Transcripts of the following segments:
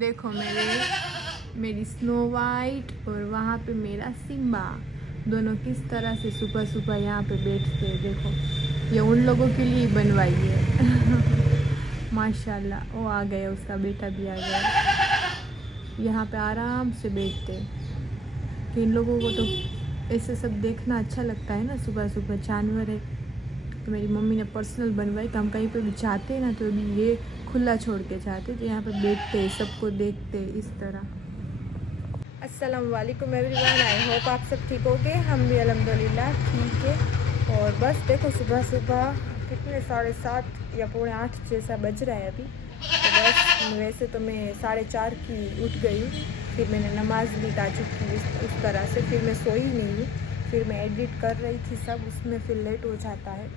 देखो मेरी snow white और वहाँ पे मेरा सिम्बा दोनों किस तरह से सुबह सुबह यहाँ पे बैठते हैं। देखो ये उन लोगों के लिए बनवाई है। माशाल्लाह वो आ गया, उसका बेटा भी आ गया। यहाँ पे आराम से बैठते हैं कि इन लोगों को तो ऐसे सब देखना अच्छा लगता है ना, सुबह सुबह जानवर है। तो मेरी मम्मी ने पर्सनल बनवाई तो हम कहीं पे भी जाते हैं ना तो अभी ये खुला छोड़ के जाते तो यहाँ पे बैठते सबको देखते इस तरह। अस्सलाम वालेकुम एवरीवन, आई होप आप सब ठीक हो गए। हम भी अल्हम्दुलिल्लाह ठीक है। और बस देखो सुबह सुबह कितने 7:30 या 7:45 जैसा बज रहा है अभी। तो बस वैसे तो मैं 4:30 की उठ गई हूँ, फिर मैंने नमाज़ भी गा चुकी उस तरह से, फिर मैं सोई नहीं हूँ, फिर मैं एडिट कर रही थी सब, उसमें फिर लेट हो जाता है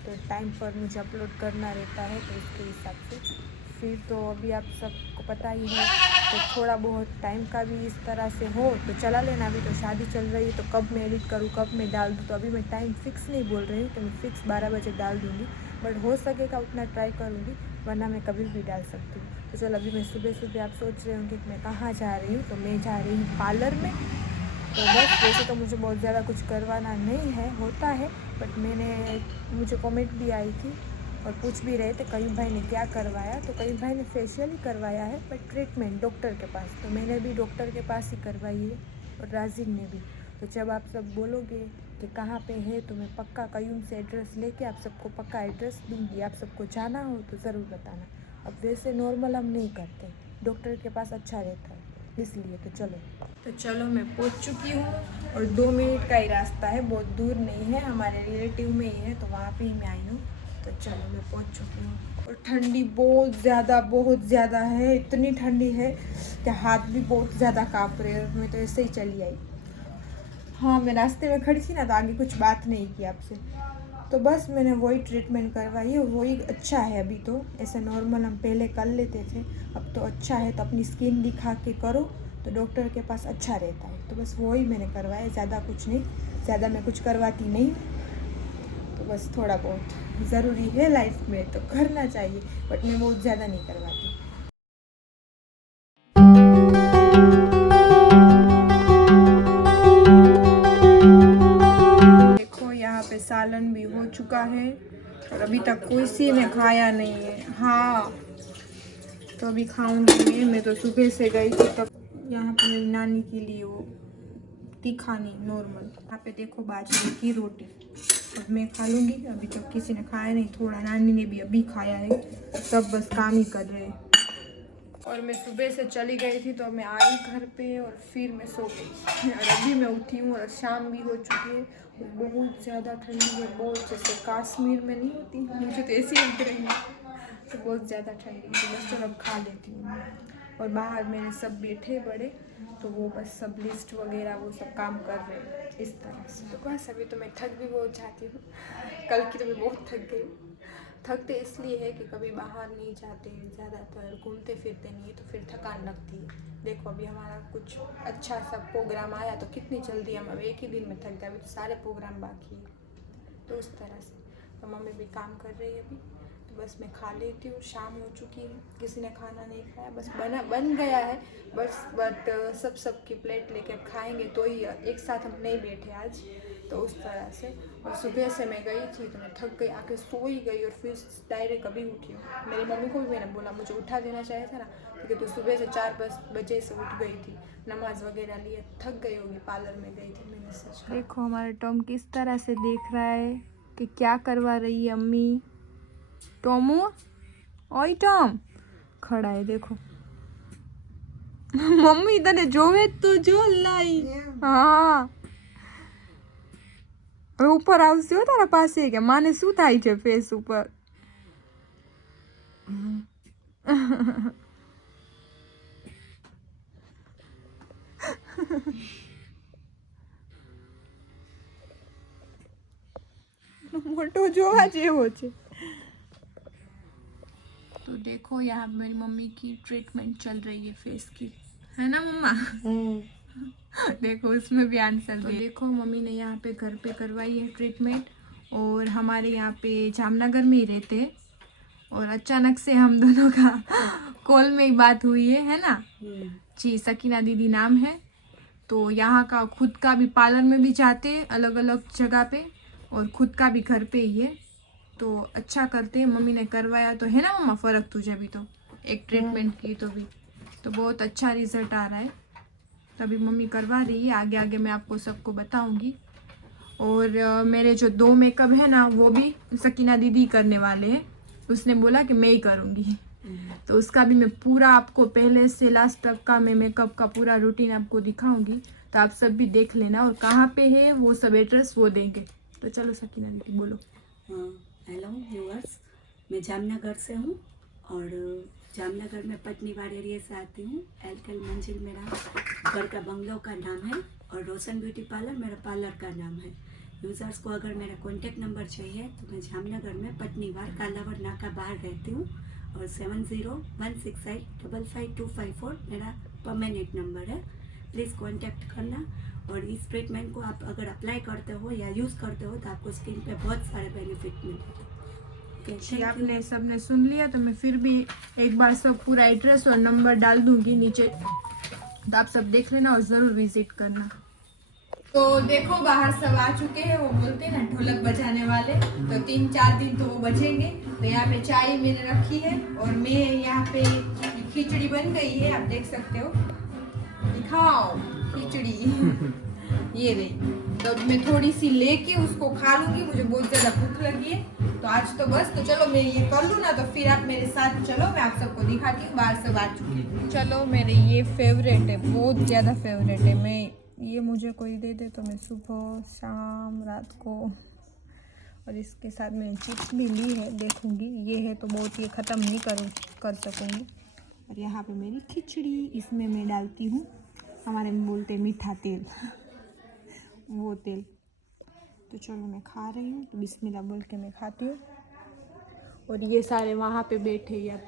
तो टाइम पर मुझे अपलोड करना रहता है, तो उसके हिसाब से फिर तो अभी आप सबको पता ही है तो थोड़ा बहुत टाइम का भी इस तरह से हो तो चला लेना। अभी तो शादी चल रही है तो कब मैं एडिट करूँ कब मैं डाल दूँ, तो अभी मैं टाइम फिक्स नहीं बोल रही हूँ कि मैं फ़िक्स 12 बजे डाल दूँगी, बट हो सकेगा उतना ट्राई करूँगी, वरना मैं कभी भी डाल सकती हूँ। तो चलो अभी मैं सुबह सुबह आप सोच रहे होंगे कि मैं कहाँ जा रही हूँ, तो मैं जा रही हूँ पार्लर में। तो बस वैसे तो मुझे बहुत ज़्यादा कुछ करवाना नहीं है, होता है, बट मुझे कमेंट भी आई थी और पूछ भी रहे थे कई भाई ने क्या करवाया, तो कई भाई ने फेशियल ही करवाया है बट ट्रीटमेंट डॉक्टर के पास, तो मैंने भी डॉक्टर के पास ही करवाई है और राजिन ने भी। तो जब आप सब बोलोगे कि कहाँ पे है तो मैं पक्का कयूम से एड्रेस लेके आप सबको पक्का एड्रेस दूँगी, आप सबको जाना हो तो ज़रूर बताना। अब वैसे नॉर्मल हम नहीं करते, डॉक्टर के पास अच्छा रहता है इसलिए। तो चलो मैं पहुंच चुकी हूँ और 2 मिनट का ही रास्ता है, बहुत दूर नहीं है, हमारे रिलेटिव में ही है तो वहाँ पे ही मैं आई हूँ। तो चलो मैं पहुंच चुकी हूँ और ठंडी बहुत ज़्यादा है, इतनी ठंडी है कि हाथ भी बहुत ज़्यादा काँप रहे हैं। मैं तो ऐसे ही चली आई। हाँ मैं रास्ते में खड़ी थी ना तो आगे कुछ बात नहीं की आपसे, तो बस मैंने वही ट्रीटमेंट करवाई और वही अच्छा है। अभी तो ऐसे नॉर्मल हम पहले कर लेते थे, अब तो अच्छा है, तो अपनी स्किन दिखा के करो तो डॉक्टर के पास अच्छा रहता है। तो बस वही मैंने करवाया, ज़्यादा कुछ नहीं, ज़्यादा मैं कुछ करवाती नहीं, तो बस थोड़ा बहुत ज़रूरी है लाइफ में तो करना चाहिए, बट मैं बहुत ज़्यादा नहीं करवाती। देखो यहाँ पे सालन भी हो चुका है और अभी तक किसी ने खाया नहीं है। हाँ तो अभी खाऊंगी मैं तो सुबह से गई थी तब यहाँ पे मेरी नानी के लिए वो तीखा नहीं नॉर्मल, यहाँ पे देखो बाजरे की रोटी, अब मैं खा लूँगी। अभी तक किसी ने खाया नहीं, थोड़ा नानी ने भी अभी खाया है, सब बस काम ही कर रहे हैं। और मैं सुबह से चली गई थी तो मैं आई घर पे और फिर मैं सो गई और अभी मैं उठी हूँ और शाम भी हो चुकी है और बहुत ज़्यादा ठंडी है, बहुत जैसे कश्मीर में नहीं होती, मुझे तो ऐसी लग रही है, तो बहुत ज़्यादा ठंडी है। तो बस चलो अब खा लेती हूँ और बाहर मेरे सब बैठे बड़े तो वो बस सब लिस्ट वगैरह वो सब काम कर रहे हैं इस तरह से। तो बस अभी तो मैं थक भी बहुत जाती हूँ, कल की तो मैं बहुत थक गई। थकते इसलिए है कि कभी बाहर नहीं जाते, ज़्यादातर घूमते फिरते नहीं, तो फिर थकान लगती है। देखो अभी हमारा कुछ अच्छा सा प्रोग्राम आया तो कितनी जल्दी हम अब एक ही दिन में थक गए, अभी तो सारे प्रोग्राम बाकी है, तो उस तरह से। तो मम्मी भी काम कर रही है अभी, तो बस मैं खा लेती हूँ। शाम हो चुकी है, किसी ने खाना नहीं खाया, बस बन गया है बस, बट सबकी प्लेट लेके अब खाएंगे, तो ही एक साथ हम नहीं बैठे आज, तो उस तरह से। और सुबह से मैं गई थी तो मैं थक गई, आके सो ही गई और फिर डायरेक्ट अभी उठी हूँ। मेरी मम्मी को भी मैंने बोला मुझे उठा देना चाहिए था ना, क्योंकि तो सुबह से 4-5 बजे से उठ गई थी, नमाज वगैरह लिए, थक गई होगी, पार्लर में गई थी मैंने, सच। देखो हमारा टॉम किस तरह से देख रहा है कि क्या करवा रही है अम्मी। टॉमो, ओए टॉम, खड़ा है देखो। मम्मी तने जोवे तो जो लाई। हाँ ऊपर આવશે હો તારા પાસે કે માને શું થાય છે ફેસ ઉપર. મોટો જોવા જેવો છે. तो देखो यहाँ मेरी मम्मी की ट्रीटमेंट चल रही है फेस की, है ना मम्मा? देखो उसमें भी आंसर तो देखो मम्मी ने यहाँ पे घर पे करवाई है ट्रीटमेंट, और हमारे यहाँ पे जामनगर में ही रहते हैं और अचानक से हम दोनों का कॉल में ही बात हुई है ना जी। सकीना दीदी नाम है। तो यहाँ का खुद का भी पार्लर में भी जाते हैं अलग अलग जगह पे, और खुद का भी घर पे ही है। तो अच्छा करते हैं। मम्मी ने करवाया तो है ना मम्मा, फ़र्क तुझे भी तो एक ट्रीटमेंट की तो भी तो बहुत अच्छा रिजल्ट आ रहा है। तभी मम्मी करवा रही है, आगे आगे मैं आपको सबको बताऊंगी। और मेरे जो 2 मेकअप है ना वो भी सकीना दीदी करने वाले हैं। उसने बोला कि मैं ही करूँगी, तो उसका भी मैं पूरा आपको पहले से लास्ट तक का मैं मेकअप का पूरा रूटीन आपको दिखाऊंगी। तो आप सब भी देख लेना, और कहाँ पे है वो सब एड्रेस वो देंगे। तो चलो सकीना दीदी बोलो। हेलो व्यूअर्स, मैं जामनगर से हूँ और जामनगर में पटनीवाड़ एरिया से आती हूँ। एलकेल मंजिल मेरा घर का बंगलों का नाम है और रोशन ब्यूटी पार्लर मेरा पार्लर का नाम है। यूज़र्स को अगर मेरा कॉन्टेक्ट नंबर चाहिए तो मैं जामनगर में पटनीवाड़ कालावर नाका बाहर रहती हूँ और 7016855254 मेरा परमानेंट नंबर है। प्लीज़ कॉन्टेक्ट करना। और इस ट्रीटमेंट को आप अगर अप्लाई करते हो या यूज़ करते हो तो आपको स्किन पे बहुत सारे बेनिफिट मिलेंगे। जी, आपने सबने सुन लिया। तो मैं फिर भी एक बार सब पूरा एड्रेस और नंबर डाल दूंगी नीचे, तो आप सब देख लेना और ज़रूर विजिट करना। तो देखो बाहर सब आ चुके हैं, वो बोलते हैं ना ढोलक बजाने वाले, तो 3-4 दिन तो वो बजेंगे। तो यहाँ पे चाय मैंने रखी है और मैं यहाँ पे खिचड़ी बन गई है, आप देख सकते हो। दिखाओ खिचड़ी ये रही। तो मैं थोड़ी सी लेके उसको खा लूंगी, मुझे बहुत ज़्यादा भूख लगी है। तो आज तो बस, तो चलो मैं ये कर लूँ ना, तो फिर आप मेरे साथ चलो, मैं आप सबको दिखाती हूँ। बाहर सब आ चुके हैं। चलो मेरे ये फेवरेट है, बहुत ज़्यादा फेवरेट है। मैं ये मुझे कोई दे दे तो मैं सुबह शाम रात को, और इसके साथ मैंने चिप्स भी ली है, देखूंगी ये है तो बहुत, ये ख़त्म नहीं कर सकूँगी। और यहाँ पे मेरी खिचड़ी, इसमें मैं डालती हूँ, हमारे में बोलते हैं मीठा तेल वो तेल। तो चलो मैं खा रही हूँ, तो बिस्मिल्लाह बोल के मैं खाती हूँ। और ये सारे वहाँ पे बैठे यार,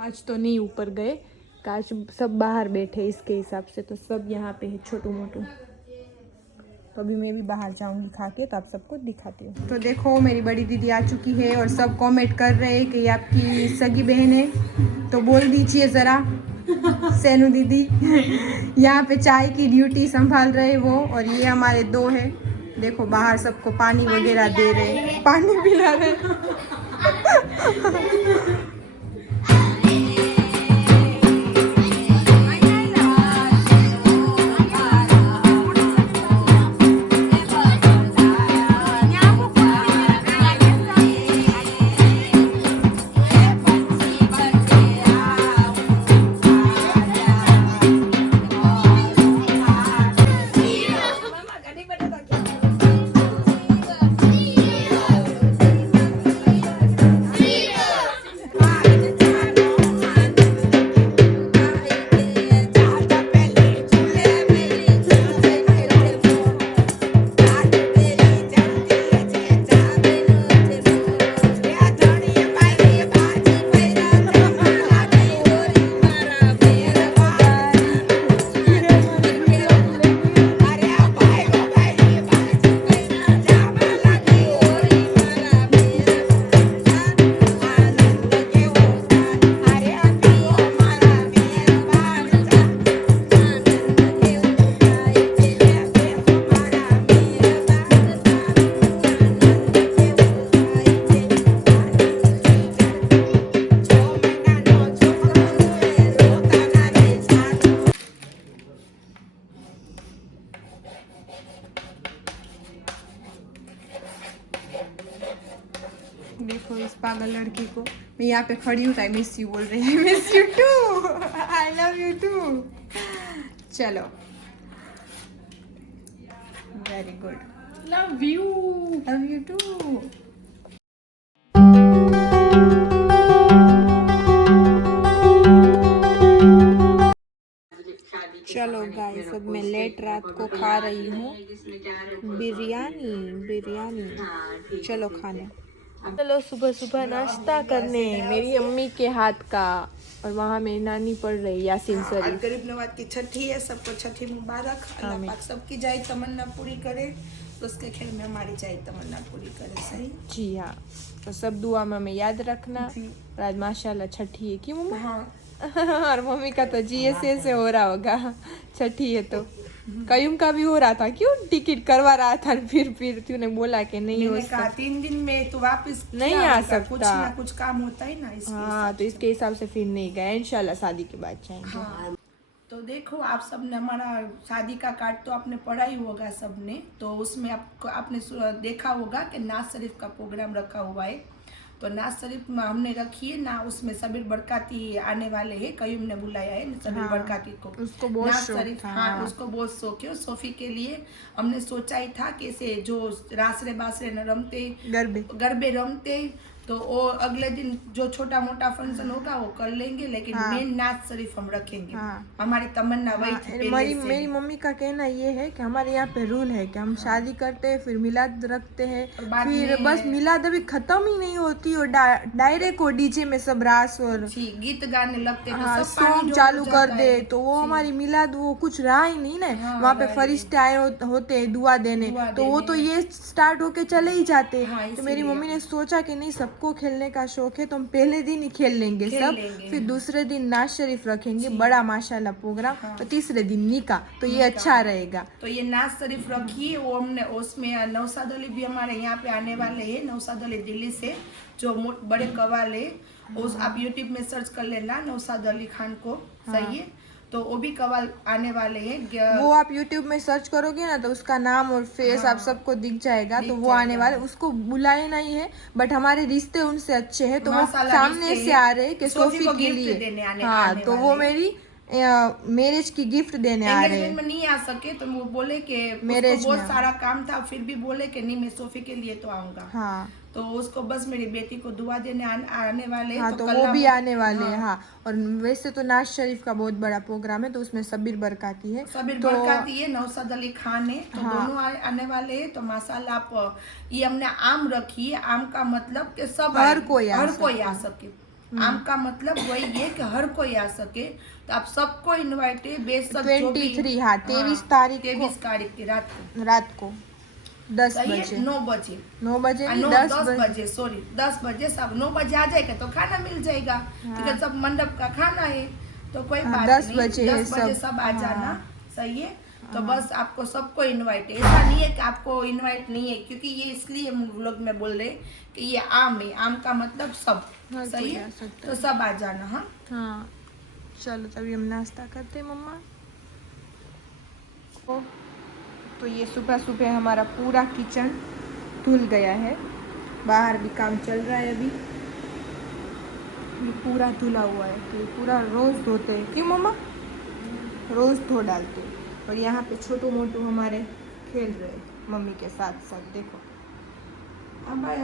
आज तो नहीं ऊपर गए, आज सब बाहर बैठे इसके हिसाब से। तो सब यहाँ पे है छोटू मोटू। तो अभी मैं भी बाहर जाऊंगी खा के, तो आप सबको दिखाती हूँ। तो देखो मेरी बड़ी दीदी आ चुकी है और सब कमेंट कर रहे हैं कि ये आपकी सगी बहन है। तो बोल दीजिए ज़रा सैनू दीदी यहाँ पे चाय की ड्यूटी संभाल रहे वो। और ये हमारे 2 हैं, देखो बाहर सबको पानी वगैरह दे रहे, पानी पिला रहे देखो इस पागल लड़की को। मैं यहाँ पे खड़ी हूँ, आई मिस यू बोल रही है। I miss you too, I love you too. चलो very good, love you too. चलो गाइस, अब मैं लेट रात को खा रही हूँ बिरयानी। चलो खाने, चलो सुबह सुबह नाश्ता करने मेरी अम्मी के हाथ का। और वहाँ मेरी नानी पढ़ रही यासीन शरीफ। गरीब नवाज की छठी है, सबको छठी मुबारक। अल्लाह पाक सबकी जाए तमन्ना पूरी करे। तो उसके खेल में हमारी चाहे तमन्ना पूरी करे। सही जी हाँ, तो सब दुआ में हमें याद रखना। जी। और आज माशाल्लाह छठी है क्यों मम्मा? हाँ और मम्मी का तो जीएसए से हो रहा होगा, छठी है तो। कयूम का भी हो रहा था, क्यों टिकट करवा रहा था, फिर तूने बोला कि नहीं हो मैंने कहा सकता, 3 दिन में तो वापस नहीं क्या आ होगा? सकता। कुछ ना कुछ काम होता है ना इसके हाँ, हिसाब तो से। इसके हिसाब से फिर नहीं गए, इंशाल्लाह शादी के बाद जाएंगे। हाँ तो देखो, आप सबने हमारा शादी का कार्ड तो आपने पढ़ा ही होगा सबने, तो उसमें आपको आपने देखा होगा कि नाज शरीफ का प्रोग्राम रखा हुआ है। तो नाज शरीफ में हमने रखी है ना, उसमें सबीर बरकाती आने वाले हैं, कयूम ने बुलाया है सबीर हाँ, बरकाती को। उसको बहुत नाज शौक शरीफ, था। हाँ उसको बहुत शौक है। सोफी के लिए हमने सोचा ही था कि इसे जो रासरे बासरे न रमते, गरबे रमते, तो वो अगले दिन जो छोटा मोटा फंक्शन होगा वो कर लेंगे, लेकिन हाँ। मेन नाज शरीफ हम रखेंगे। हाँ। हमारी तमन्ना वही थी पहले से। मेरी मम्मी का कहना ये है कि हमारे यहाँ पे रूल है कि हम शादी करते हैं, फिर मिलाद रखते हैं, और बाद फिर में- बस मिलाद अभी खत्म ही नहीं होती और डायरेक्ट वो डीजे में सब रास और जी, गीत गाने लगते तो हाँ सब पानी सॉन्ग जो चालू हो कर जाता दे, है। तो वो जी। हमारी मिलाद वो कुछ रहा ही नहीं ना। हाँ, वहाँ पे रहा ही फरिश्ते आए होते हैं दुआ देने, दुआ तो वो देने। तो ये स्टार्ट होके चले ही जाते। हाँ, तो मेरी इसीलिए मम्मी ने सोचा कि नहीं, सबको खेलने का शौक है तो हम पहले दिन ही खेल लेंगे खेल सब, लेंगे। फिर दूसरे दिन नाज शरीफ रखेंगे बड़ा माशाल्लाह प्रोग्राम, हाँ। और तीसरे दिन निकाह, तो ये अच्छा रहेगा। तो ये नाज शरीफ रखिए। वो हमने उसमें नौशाद अली भी हमारे यहाँ पे आने वाले हैं। नौशाद अली दिल्ली से जो बड़े कवाल है, उस आप यूट्यूब में सर्च कर लेना नौशाद अली खान को। सही है, तो वो भी कवाल आने वाले हैं। वो आप YouTube में सर्च करोगे ना, तो उसका नाम और फेस आप सबको दिख जाएगा, तो वो आने वाले, उसको बुलाए नहीं है, बट हमारे रिश्ते उनसे अच्छे हैं, तो वो माशाल्लाह सामने रिश्ते से हैं। आ रहे हैं कि सोफी को के गिफ्ट लिए। देने हाँ, आने तो वो वाले हैं। मेरी मैरिज की गिफ्ट देने आ रहे एंगेजमेंट हैं। में नहीं आ सके तो वो बोले कि मैरिज उसको बहुत में। सारा काम था, फिर भी बोले कि नहीं मैं सोफी के लिए तो आऊंगा। हाँ तो उसको बस मेरी बेटी को दुआ देने आने वाले हैं। हाँ, तो कल वो हम- भी आने वाले हैं। हाँ, और वैसे तो नाज शरीफ का बहुत बड़ा प्रोग्राम है, तो उसमें सबीर बरकाती है, सबीर तो बरकाती है, नौशाद अली खान है, तो हाँ। दोनों आने वाले हैं। तो माशाल्लाह आप ये हमने आम रखी है। आम का मतलब कि सब हर आए, कोई आ हर कोई सकता आ सके। आम का मतलब वही है कि हर कोई आ सके, तो आप सबको इनवाइट है। बेशक जो भी 23 हाँ 23 तारीख 23 तारीख की रात को 10 सही है, बजे 9 बजे 9 बजे नहीं 10 10 बजे सॉरी 10 बजे सब 9 बजे आ जाएगा तो खाना मिल जाएगा, क्योंकि सब मंडप का खाना है, तो कोई हाँ, बात 10 नहीं। बजे है 10 बजे सब। सब आ हाँ। जाना। सही है, तो बस आपको सबको इनवाइट है। ऐसा नहीं है कि आपको इनवाइट नहीं है, क्योंकि ये इसलिए हम लोग में बोल रहे कि ये आम है। आम का मतलब सब। हर सही कोई है, आ सकता तो है। सब आ जाना। हाँ हाँ, चलो तभी हम नाश्ता करते हैं मम्मा। तो ये सुबह सुबह हमारा पूरा किचन धुल गया है, बाहर भी काम चल रहा है अभी। ये पूरा धुला हुआ है, तो ये पूरा रोज़ धोते हैं क्यों मम्मा, रोज़ धो डालते हैं। और यहाँ पे छोटू मोटू हमारे खेल रहे हैं मम्मी के साथ साथ। देखो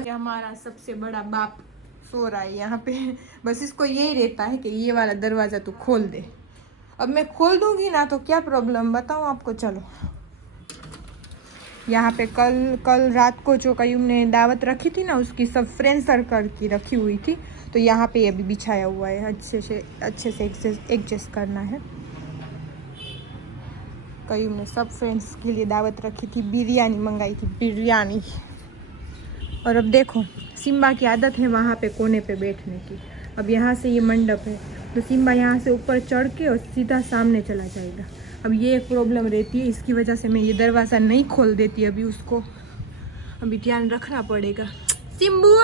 ये हमारा सबसे बड़ा बाप सो रहा है यहाँ पे, बस इसको यही रहता है कि ये वाला दरवाज़ा तू खोल दे। अब मैं खोल दूंगी ना तो क्या प्रॉब्लम बताऊँ आपको। चलो, यहाँ पे कल रात को जो कयूम ने दावत रखी थी ना, उसकी सब फ्रेंड सर्कल की रखी हुई थी, तो यहाँ पे अभी बिछाया हुआ है। अच्छे से एडजस्ट करना है। कयूम ने सब फ्रेंड्स के लिए दावत रखी थी, बिरयानी मंगाई थी, बिरयानी। और अब देखो, सिम्बा की आदत है वहाँ पे कोने पे बैठने की। अब यहाँ से ये मंडप है, तो सिम्बा यहाँ से ऊपर चढ़ के और सीधा सामने चला जाएगा। अब ये एक प्रॉब्लम रहती है, इसकी वजह से मैं ये दरवाज़ा नहीं खोल देती अभी उसको। अभी ध्यान रखना पड़ेगा। सिम्बू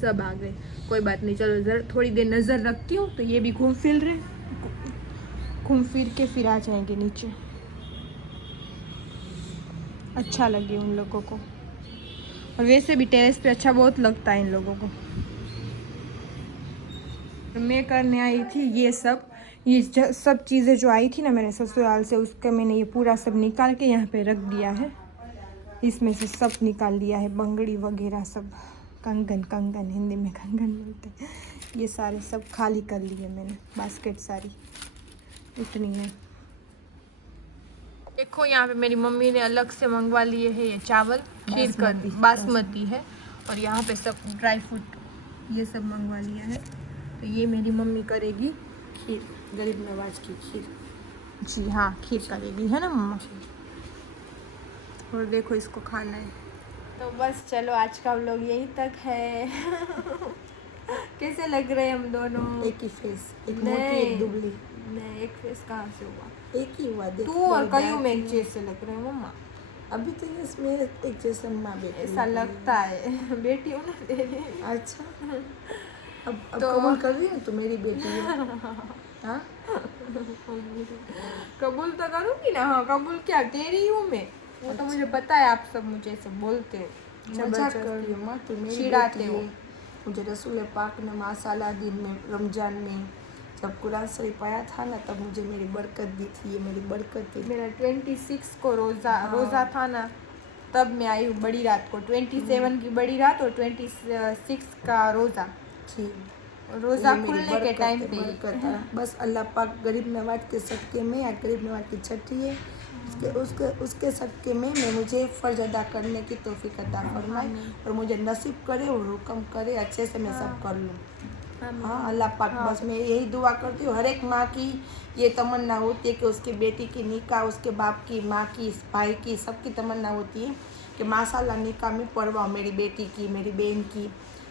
सब आ गए, कोई बात नहीं। चलो थोड़ी देर नज़र रखती हूँ, तो ये भी घूम फिर के फिर आ जाएंगे नीचे। अच्छा लगे उन लोगों को, और वैसे भी टेरेस पे अच्छा बहुत लगता है इन लोगों को। तो मैं करने आई थी ये सब चीज़ें जो आई थी ना मेरे ससुराल से, उसका मैंने ये पूरा सब निकाल के यहाँ पे रख दिया है। इसमें से सब निकाल लिया है, बंगड़ी वगैरह सब, कंगन हिंदी में कंगन बोलते हैं, ये सारे सब खाली कर लिए मैंने। बास्केट सारी इतनी है। देखो यहाँ पे मेरी मम्मी ने अलग से मंगवा लिए है ये चावल, खीर कर दी, बासमती है। और यहाँ पे सब ड्राई फ्रूट ये सब मंगवा लिया है। तो ये मेरी मम्मी करेगी खीर, गरीब नवाज की खीर। जी हाँ, खीर करेगी, है ना मम्मा? और देखो इसको खाना है। तो बस चलो आज का व्लॉग यहीं तक है। कैसे लग रहे हैं हम दोनों? एक ही फेस, एक मोटी एक दुबली। नहीं, एक फेस कहाँ से हुआ? एक ही हुआ। देख तू और कयूं में एक जैसे लग रहे हो मम्मा। अभी तो ये इसमें एक जैसे माँ बेटी ऐसा लग रही लगता है। बेटी हो ना तेरी। है। अच्छा, अब तो- कबूल कर रही है तो मेरी बेटी है। हाँ, कबूल तो करूंगी ना। हाँ, कबूल क्या, तेरी हूँ मैं। वो तो मुझे पता है, आप सब मुझे ऐसे बोलते हो, मजाक कर रही हो माँ, तू मेरी चिढ़ाते बेटी हो। है। मुझे रसूल पाक ने माशाल्लाह दिन में रमजान में जब कुरान शरीफ आया था ना, तब मुझे मेरी बरकत दी थी। ये मेरी बरकत है। मेरा 26 को रोज़ा था ना, तब मैं आई हूँ बड़ी रात को। 27 की बड़ी रात और 26 का रोज़ा। ठीक, रोज़ा ये मेरी खुलने के बरकत टाइम है, पे ही। बरकत है। बस अल्लाह पाक गरीब नवाज के सदके में, आज गरीब नवाज की छठी है, उसके सदके में मैं मुझे फ़र्ज अदा करने की तौफीक अता फरमाए और मुझे नसीब करे और हुक्म करे अच्छे से मैं सब कर लूँ। हाँ, अल्लाह पाक, बस मैं यही दुआ करती हूँ। हर एक माँ की ये तमन्ना होती है कि उसकी बेटी की निकाह, उसके बाप की, माँ की, भाई की, सबकी तमन्ना होती है कि माशाल्लाह निकाह में पढ़वाओ मेरी बेटी की, मेरी बहन की।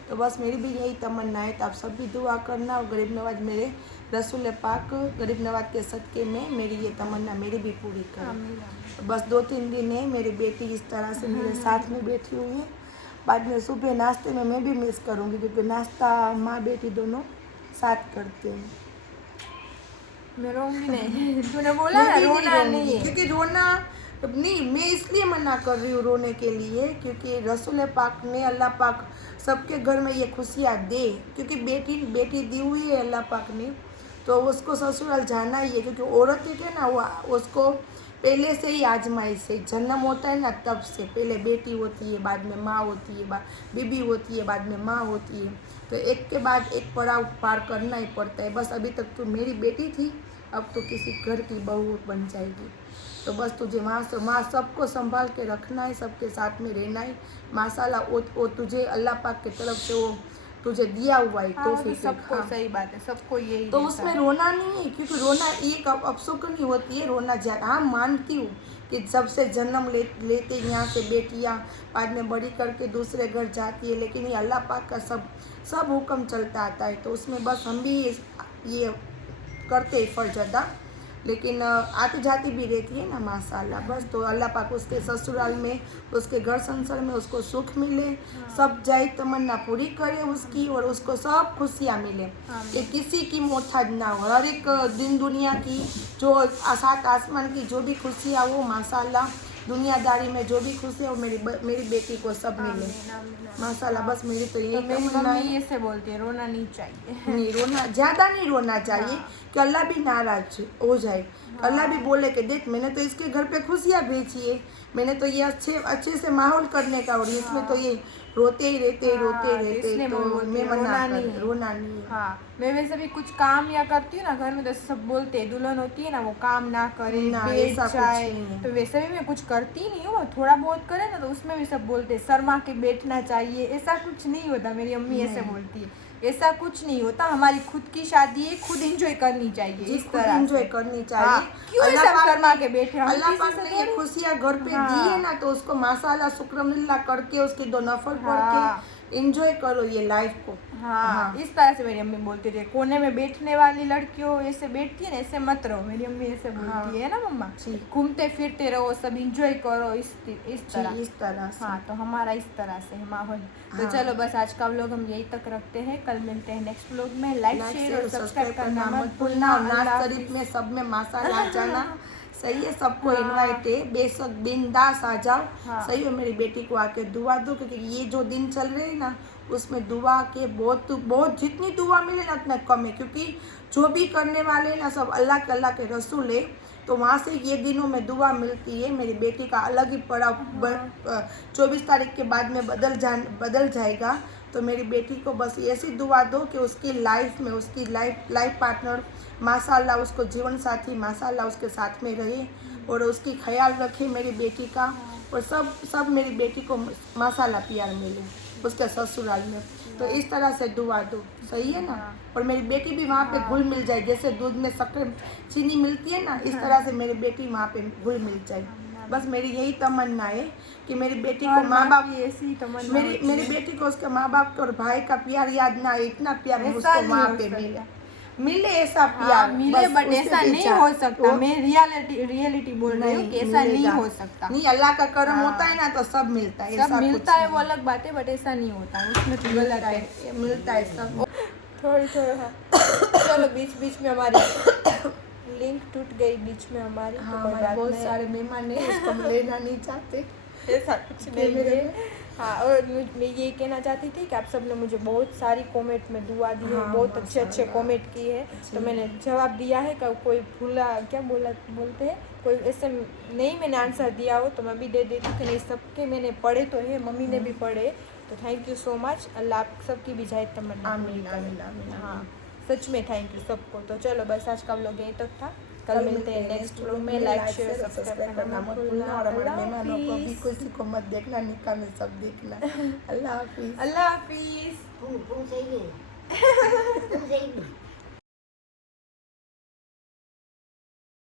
तो बस मेरी भी यही तमन्ना है। तो आप सब भी दुआ करना और गरीब नवाज मेरे रसूल पाक गरीब नवाज के सदके में मेरी ये तमन्ना मेरी भी पूरी करें। तो बस 2-3 दिन है मेरी बेटी इस तरह से मेरे साथ में बैठी हुई है। बाद में सुबह नाश्ते में मैं भी मिस करूँगी, क्योंकि नाश्ता माँ बेटी दोनों साथ करते हैं। मैं रोऊंगी नहीं। तूने बोला ना मैं भी रोना रोऊंगी, नहीं है। क्योंकि रोना नहीं, मैं इसलिए मना कर रही हूँ रोने के लिए, क्योंकि रसूल पाक ने, अल्लाह पाक सबके घर में ये खुशियाँ दे, क्योंकि बेटी दी हुई है अल्लाह पाक ने, तो उसको ससुराल जाना ही है। क्योंकि औरत है ना, वो उसको पहले से ही आजमाइश है। जन्म होता है ना, तब से पहले बेटी होती है, बाद में माँ होती है, बीबी होती है, बाद में माँ होती है। तो एक के बाद एक पड़ाव पार करना ही पड़ता है। बस अभी तक तो मेरी बेटी थी, अब तो किसी घर की बहू बन जाएगी। तो बस तुझे माँ सबको संभाल के रखना है, सबके साथ में रहना है। माशाल्लाह वो तुझे अल्लाह पाक की तरफ से वो तुझे दिया हुआ है। हाँ, तो वो तो सबको सही बात है, सबको यही तो रहता उसमें है। रोना नहीं है, क्योंकि रोना एक अपशकुनी होती है, रोना ज्यादा। हाँ, मानती हूँ कि जब से जन्म लेते यहाँ से बेटियाँ बाद में बड़ी करके दूसरे घर जाती है, लेकिन ये अल्लाह पाक का सब हुक्म चलता आता है। तो उसमें बस हम भी ये करते हैं फर्ज अदा, लेकिन आती जाती भी रहती है ना माशाल्लाह। बस तो अल्लाह पाक उसके ससुराल में, उसके घर संसार में उसको सुख मिले, सब जाए तमन्ना पूरी करे उसकी, और उसको सब खुशियाँ मिले कि किसी की मोहताज ना हो। हर एक दिन दुनिया की जो सात आसमान की जो भी खुशियाँ हो माशाल्लाह, दुनियादारी में जो भी खुशी है वो मेरी बेटी को सब मिले माशाल्लाह। बस मेरी तो यही मेरी तमन्ना मम्मी है। ऐसे बोलती है, रोना नहीं चाहिए। नहीं रोना, ज़्यादा नहीं रोना चाहिए कि अल्लाह भी नाराज हो जाए। अल्लाह भी बोले कि देख, मैंने तो इसके घर पे खुशियाँ भेजी है, मैंने तो ये अच्छे से माहौल करने का, और इसमें तो ये रोते ही रहते तो मैं मना कर, रोना नहीं है। हाँ, मैं वैसे भी कुछ काम या करती हूँ ना घर में, तो सब बोलते हैं दुल्हन होती है ना वो काम ना करे, ना, बैठ ऐसा कुछ जाए। नहीं है। तो वैसे भी मैं कुछ करती नहीं हूँ, थोड़ा बहुत करे ना तो उसमें भी सब बोलते हैं शर्मा के बैठना चाहिए। ऐसा कुछ नहीं होता, मेरी अम्मी ऐसे बोलती है, ऐसा कुछ नहीं होता। हमारी खुद की शादी है, खुद एंजॉय करनी चाहिए। जी, इस खुद तरह एंजॉय से। करनी हाँ, चाहिए। क्यों अल्लाह ऐसा पाक शर्मा ने- के बैठे हम अल्लाह किसी पाक से ने ये थोड़ी- खुशियाँ घर पे हाँ। दी है ना, तो उसको माशाल्लाह शुक्रनिल्लाह करके उसकी 2 नफल पढ़ हाँ। के एंजॉय करो ये लाइफ को। हाँ, इस तरह से मेरी अम्मी बोलती थी, कोने में बैठने वाली लड़कियों ऐसे बैठती है ना, ऐसे मत रहो। मेरी अम्मी ऐसे बोलती है ना मम्मा, जी। घूमते फिरते रहो, सब एंजॉय करो इस तरह। जी, इस तरह से। हाँ, तो हमारा इस तरह से है माहौल। तो हाँ। चलो बस आज का व्लॉग हम यही तक रखते हैं, कल मिलते हैं नेक्स्ट व्लॉग में। लाइक शेयर और सब्सक्राइब करना मत भूलना। और नाज अल्लाह शरीफ में सब में माशाल्लाह जाना सही है, सबको इनवाइट है, बेशक बिंदास आ जाओ। हाँ। सही है, मेरी बेटी को आके दुआ दो, क्योंकि ये जो दिन चल रहे हैं ना, उसमें दुआ के बहुत जितनी दुआ मिले ना उतना कम है, क्योंकि जो भी करने वाले ना सब अल्लाह के रसूल है। तो वहाँ से ये दिनों में दुआ मिलती है। मेरी बेटी का अलग ही पड़ाव 24 तारीख के बाद में बदल जाएगा। तो मेरी बेटी को बस ऐसी दुआ दो कि उसकी लाइफ में उसकी लाइफ पार्टनर माशाल्लाह, उसको जीवन साथी माशाल्लाह उसके साथ में रहे, और उसकी ख्याल रखे मेरी बेटी का, और सब मेरी बेटी को माशाल्लाह प्यार मिले। उसके ससुराल में। तो इस तरह से दुआ दो, सही है ना। और मेरी बेटी भी वहाँ पे घुल मिल जाए, जैसे दूध में शक्कर चीनी मिलती है ना, इस तरह से मेरी बेटी वहाँ पे घुल मिल जाए। बस मेरी यही तमन्ना है कि मेरी बेटी को माँ बाप की ऐसी तमन्ना मेरी बेटी को उसके माँ बाप को और भाई का प्यार याद ना आए, इतना प्यार ऐसा उसको नहीं वहाँ हो पे सकता। मिले ऐसा हाँ, प्यार मिले, बस बट उसके ऐसा नहीं विचार। हो सकता। वो मैं रियलिटी बोल रही हूँ कि ऐसा नहीं मिलेगा। हो सकता। नहीं, अल्लाह का करम हाँ। होता है ना तो सब मिलता है, सब ऐसा मिलता कुछ है वो नहीं। अलग बात है, बट ऐसा नहीं होता, उसमें तो मिलता गलत है। है, मिलता है सब। थोड़ी चलो बीच बीच में हमारी लिंक टूट गई बीच में हमारी, तो हाँ, कोई हमारे बात बहुत नहीं। सारे मेहमान हैं, इसको हम लेना नहीं चाहते। ऐसा कुछ नहीं है। हाँ, और मैं ये कहना चाहती थी कि आप सब ने मुझे बहुत सारी कमेंट में दुआ दी है, हाँ, बहुत अच्छे अच्छे माशाल्लाह। कमेंट किए हैं, जी। तो मैंने जवाब दिया है। कोई भूला क्या बोलते हैं, कोई ऐसे नहीं मैंने आंसर दिया हो तो मैं भी दे देती हूँ कि नहीं, सबके मैंने पढ़े तो है, मम्मी ने भी पढ़े। तो थैंक यू सो मच। अल्लाह आप सबकी भी जाए तमन्ना पूरी आमीन, करे। आमीन, आमीन, हाँ, आमीन। सच में थैंक यू सबको। तो चलो बस आज का व्लॉग यहीं तक था। कल मिलते हैं नेक्स्ट व्लॉग में। लाइक शेयर सब्सक्राइब करना मत भूलना। और हमारे अल्लाह मेहमानों को भी हाफिज़। किसी को मत देखना, निकाह में सब देखना। अल्लाह हाफिज़। अल्लाह हाफिज़।